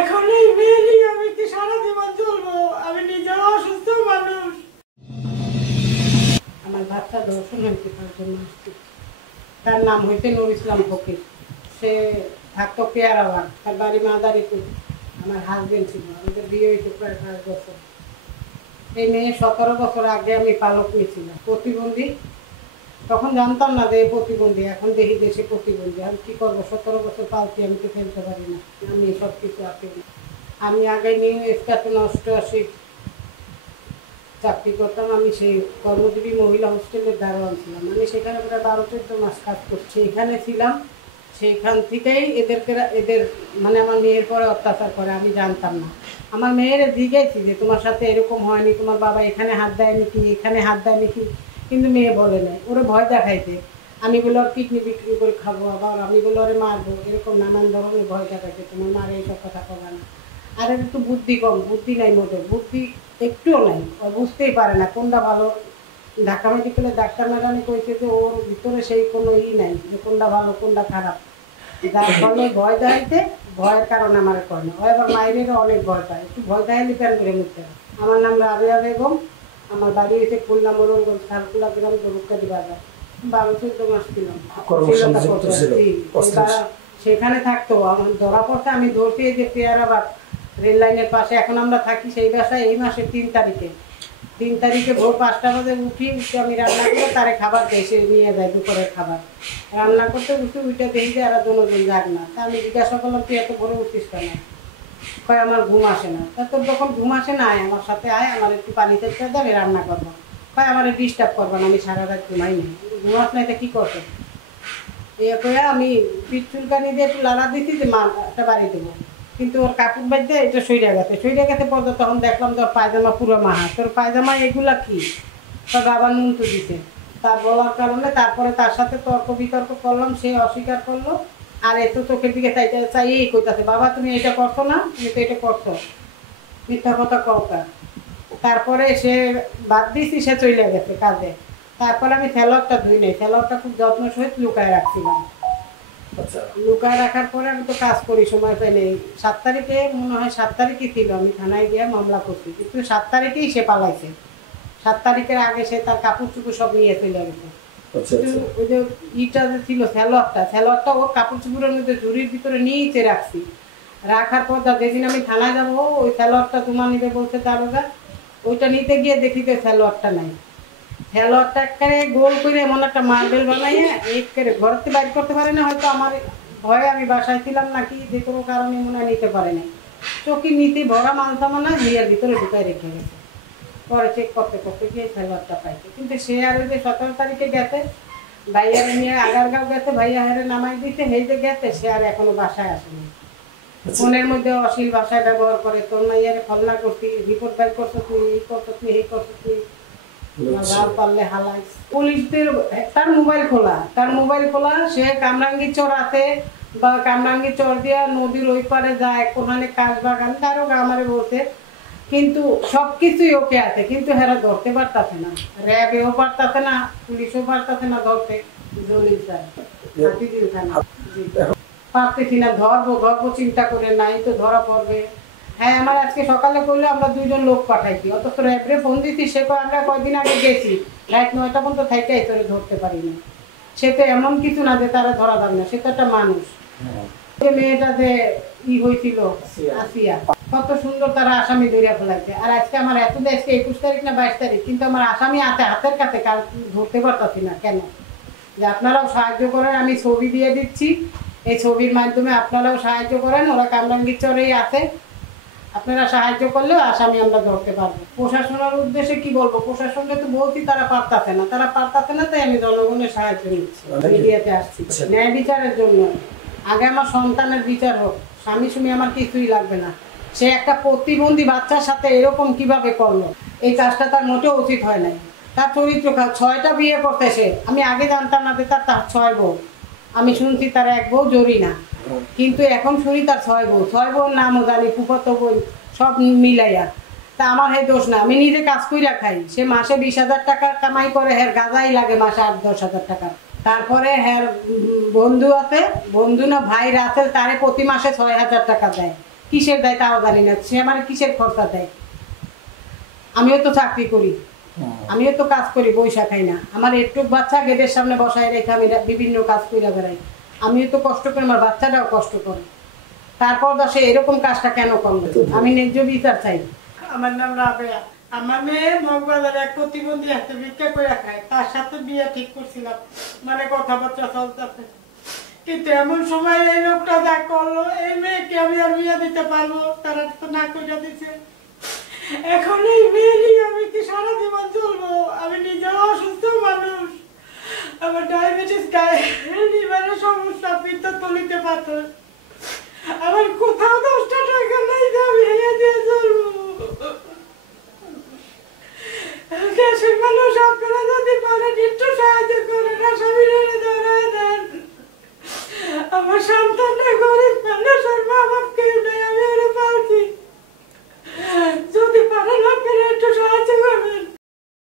এখন এই মেয়ে নিয়ে আমি কি সারা জীবন চলবো? আমি নিজেও অসুস্থ মানুষ। আমার বাচ্চা দর্শন হয়েছে তার জন্য আসছি। তার নাম হয়েছে নুর ইসলাম ফকির। সে থাকতো পেয়ারাবাগ, তার বাড়ি মাদারীপুর। আমার হাজবেন্ড ছিল, আমাদের বিয়ে হয়েছে প্রায় 5 বছর। এই মেয়ে 17 বছর আগে আমি পালক নিয়েছিলাম, প্রতিবন্ধী। তখন জানতাম না যে প্রতিবন্ধী, এখন দেখি দেশে প্রতিবন্ধী। আমি কী করবো, 17 বছর পালছি, আমি তো ফেলতে পারি না। আমি সব কিছু আছে। আমি আগে নিউ স্টেশনে 88 চাকরি করতাম। আমি সেই কর্মজীবী মহিলা হোস্টেলের দারোয়ান ছিলাম। আমি সেখানে প্রায় 12-14 মাস কাজ করছি, এখানে ছিলাম। সেইখান থেকেই এদের মানে আমার মেয়ের পরে অত্যাচার করে, আমি জানতাম না। আমার মেয়ের জিজ্ঞাসি যে তোমার সাথে এরকম হয়নি, তোমার বাবা এখানে হাত দেয় নাকি, এখানে হাত দেয় নাকি, কিন্তু মেয়ে বলে নাই। ওরা ভয় দেখাইতে, আমি বলে ওর কিডনি বিক্রি করে খাবো, আবার আমি বলে ওরে মারবো, এরকম নানান ধরনের ভয় দেখাইতে। তোমার মারে এইসব কথা কবে না। আর একটু বুদ্ধি কম, বুদ্ধি নাই মোটে, বুদ্ধি একটুও নাই। ও বুঝতেই পারে না কোনটা ভালো। ঢাকা মেডিকেলে ডাক্তার ম্যাডামই কইছে যে ওর ভিতরে সেই কোনো নাই যে কোনটা ভালো কোনটা খারাপ। যার ফলে ভয় দেখাইতে, ভয়ের কারণে আমার করে না। ও এবার মায়েরও অনেক ভয় পায়, একটু ভয় দেখাইলে প্যান করে নিতে। আমার নাম রাবেয়া বেগম। আমার বাড়ি হয়েছে খুলনা মোরলগঞ্জ খালকুলা গ্রাম, গরুকাদি বাজার। 12-14 মাস ছিলাম। সেখানে থাকতো, আমার ধরা পড়ছে। আমি ধরছি এই যে পেয়ারাবাগ রেল লাইনের পাশে এখন আমরা থাকি, সেই বাসায় এই মাসের 3 তারিখে ভোর 5টা বাজে উঠি। আমি রান্না করে তারে খাবার দেয়, সে নিয়ে যায় দুপুরের খাবার। রান্না করতে উঠে দেখি যে এরা দুজন যাক না। তা আমি জিজ্ঞাসা করলাম তুই এত ভোরে উঠিস কেন? কয় আমার ঘুম আসে না। তা তোর যখন ঘুম আসে না, আয় আমার সাথে আয়, আমার একটু পানি খেতে দে, আমি রান্না করবো। কয় আমার ডিস্টার্ব করবো না, আমি সারা রাত ঘুমাই নি। ঘুম আস না, এটা কী করতো? কয়ে আমি পিঠ চুলকানি দিয়ে একটু লালা দিচ্ছি যে মা একটা বাড়ি দেবো, কিন্তু ওর কাপড় বাদ দিয়ে এটা সইরা গেছে পর্যন্ত। তখন দেখলাম তোর পায়জামা পুরো মাহা, তোর পায়জামা এগুলা কি? তোর বাবা নুন তো দিতে। তা বলার কারণে তারপরে তার সাথে তর্ক বিতর্ক করলাম, সে অস্বীকার করলো। আর এত চোখের দিকে চাই এই কইতাছে, বাবা তুমি এটা করছো না, তুমি তো এটা করছো, মিথ্যা কথা কওকা। তারপরে সে বাদ দিয়েছি, সে চলে গেছে কাজে। তারপরে আমি স্যালোয়ারটা ধুই নাই, স্যালোয়ারটা খুব যত্ন সহিত লুকায় রাখছিলাম। লুকায় রাখার পরে আমি তো কাজ করি, সময় পাই নেই। 7 তারিখে মনে হয় 7 তারিখই ছিল, আমি থানায় গিয়ে মামলা করছি, কিন্তু 7 তারিখেই সে পালাইছে। 7 তারিখের আগে সে তার কাপড় চুপড় সব নিয়ে চলে গেছে। ওই যে ইটা যে ছিল স্যালোয়ারটা ওর কাপড় চুপড়ের মধ্যে ঝুড়ির ভিতরে নিয়েছে রাখছি। রাখার পর যেদিন আমি থানায় যাবো, ওই স্যালোয়ারটা তোমার নিতে বলছে দারোগা, ওইটা নিতে গিয়ে দেখি যে স্যালোয়ারটা নাই। স্যালোয়ারটা একেবারে গোল করে এমন একটা মার্বেল বানাইয়া একেবারে ঘরতে বাইর করতে পারে না। হয়তো আমার ভয়ে আমি বাসায় ছিলাম নাকি, যে কোনো কারণে মনে হয় নিতে পারে নাই। চোখের নিতে ভরা মালসামানা বিয়ের ভিতরে ঢুকাই রেখে গেছে। পরে চেক করতে গিয়ে স্যালোয়ারটা পাইছে। কিন্তু সে আর ওই যে 17 তারিখে গেছে, ভাইয়ারে নিয়ে আগারগাঁও গেছে, ভাইয়া হারে নামাই দিতে, এই যে গেছে, সে আর এখনো বাসায় আসেনি। ফোনের মধ্যে অশ্লীল ভাষায় ব্যবহার করে, তোর মাইয়ারে ফলনা করছি, রিপোর্ট বাইর করছো তুই, এই করছো তুই, এই করছো তুই, পুলিশদের। তার মোবাইল খোলা, সে কামরাঙ্গি চর আছে বা কামরাঙ্গি চর দিয়া নদীর ওই পারে যায়, ওখানে কাজ বাগান, তারও আমারে বলছে। কিন্তু সবকিছুই ওকে আছে, কিন্তু হেরা ধরতে পারতাছে না, র্যাবেও পারতাছে না, পুলিশও পারতাছে না ধরতে। জলিল স্যার পারতেছি না, ধরবো চিন্তা করে, নাই তো ধরা পড়বে। হ্যাঁ, আমার আজকে সকালে করলে আমরা 2জন লোক পাঠাইছি, অথচ র্যাবরে ফোন দিচ্ছি, সে আমরা কয়দিন আগে গেছি, রাত 9টা পর্যন্ত থাইকাই তোরে ধরতে পারিনি। সে তো এমন কিছু না যে তারা ধরা যাবে না, সে তো একটা মানুষ। মেয়েটা যে হয়েছিল আসিয়া, কত সুন্দর তারা আসামি ধরিয়া ফেলাইছে। আর আজকে আমার এত আজকে 21 তারিখ না 22 তারিখ, কিন্তু আমার আসামি আছে হাতের কাছে, কাল ধরতে পারতাছি না। কেন? যে আপনারাও সাহায্য করেন, আমি ছবি দিয়ে দিচ্ছি, এই ছবির মাধ্যমে আপনারাও সাহায্য করেন। ওরা কামরাঙ্গীর চরেই আছে, আপনারা সাহায্য করলেও আসামি আমরা ধরতে পারবো। প্রশাসনের উদ্দেশ্যে কি বলবো, প্রশাসনকে তো বলছি, তারা পারতাছে না, তাই আমি জনগণের সাহায্য নিচ্ছি, মিডিয়াতে আসছি ন্যায় বিচারের জন্য। আগে আমার সন্তানের বিচার হোক, স্বামী সুমি আমার কিছুই লাগবে না। সে একটা প্রতিবন্ধী বাচ্চার সাথে এরকম কিভাবে করলো, এই কাজটা তার মোটেও উচিত হয় নাই। তার চরিত্র 6টা বিয়ে করতেছে, আমি আগে জানতাম না যে তার 6 বউ। আমি শুনছি তার 1 বউ জরিনা, কিন্তু এখন শুনি তার 6 বউ। 6 বউর নামও জানি, ফুফাতো বোন সব মিলাইয়া। তা আমার হে দোষ না, আমি নিজে কাজ কইরা খাই। সে মাসে 20,000 টাকা কামাই করে, হ্যাঁ গাজাই লাগে মাসে 8-10,000 টাকা। তারপরে হ্যাঁ বন্ধু আছে, বন্ধু না ভাই রাতে, তারে প্রতি মাসে 6,000 টাকা দেয়। কিসের দেয় তাও জানি না, সে আমার কিসের খরচা দেয়। আমিও তো চাকরি করি, আমিও তো কাজ করি, পয়সা খাই না। আমার একটু বাচ্চা গেটের সামনে বসায় রেখে আমি বিভিন্ন কাজ করে বেড়াই, আমিও তো কষ্ট করি, আমার বাচ্চাটাও কষ্ট করে। তারপর সে এরকম কাজটা কেন করলো? আমি ন্যায্য বিচার চাই। আমার নাম রাবেয়া। আমার মেয়ে মগবাজারে এক প্রতিবন্ধী হাতে ভিক্ষা করে খায়, তার সাথে বিয়ে ঠিক করছিলাম, মানে কথাবার্তা চলতেছে। কিন্তু এমন সময় এই লোকটা যা করলো, এই মেয়েকে আমি আর বিয়ে দিতে পারবো? তারা তো না করে দিচ্ছে। এখন এই মেয়ে নিয়ে আমি কি সারা জীবন চলবো? আমি নিজেও অসুস্থ মানুষ, আমার ডায়াবেটিস, লিভারের সমস্যা, পিত্তথলিতে পাথর।